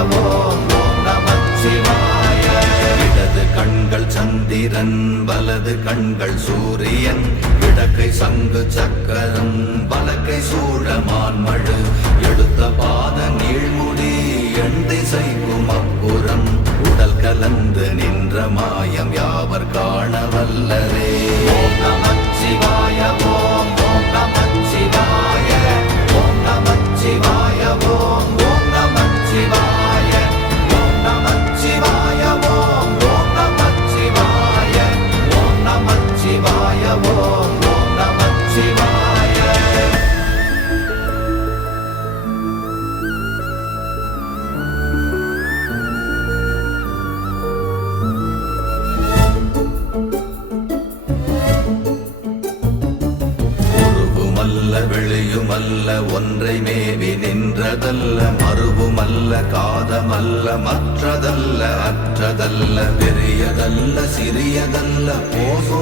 ஓம் ஓம் நமச்சிவாய. இடது கண்கள் சந்திரன் வலது கண்கள் சூரியன் இடக்கை சங்கு சக்கரம் வலக்கை சூழமான் மழு எடுத்த பாத நீழ்முடி எண் திசைக்கும் அப்புறம் உடல் கலந்து நின்ற மாயம் யாவர் காண வல்லரே. ஓம் நமச்சிவாய ஓம் ஓம் நமச்சிவாய ஓம் நமச்சிவாய ஓம் ஓம் நமச்சிவாய ஓம் நமச்சிவாய ஓம் ஓம் நமச்சிவாய ஓம் நமச்சிவாய ஓம் ஓம் நமச்சிவாய. வெளியுமல்ல ஒன்றை மேவி நின்றதல்ல மறுவுமல்ல காதமல்ல மற்றதல்ல அற்றதல்ல பெரியதல்ல சிறியதல்ல போகுமாவிதானுமல்ல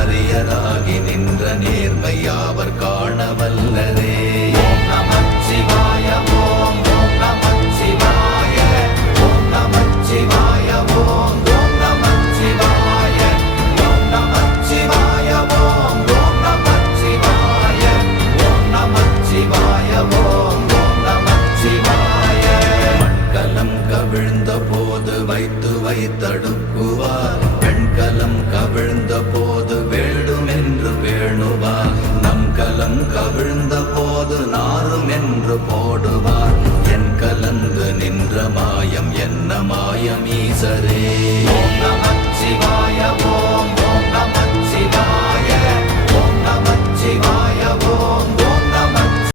அரியதாகி நின்ற நேர்மை யாவர் காண வல்லரே. ஓம் நமச்சிவாய ஓம் ஓம் நமச்சிவாய ஓம் நமச்சிவாய ஓம் ஓம் நமச்சிவாய ஓம் நமச்சிவாய ஓம் ஓம் நமச்சிவாய ஓம் நமச்சிவாய ஓம் ஓம் நமச்சிவாய. மண்கலம் கவிழ்ந்த போது வைத்து வைத்தடுக்குவார் பெண்கலம் கவிழ்ந்த போது வேண்டுமென்று வேணுவார் நம் கலம் கவிழ்ந்த போது நாரும் என்று போடுவார் என் கலந்து நின்ற மாயம் என்ன மாயம் ஈசரே. ஓம் நமச்சிவாய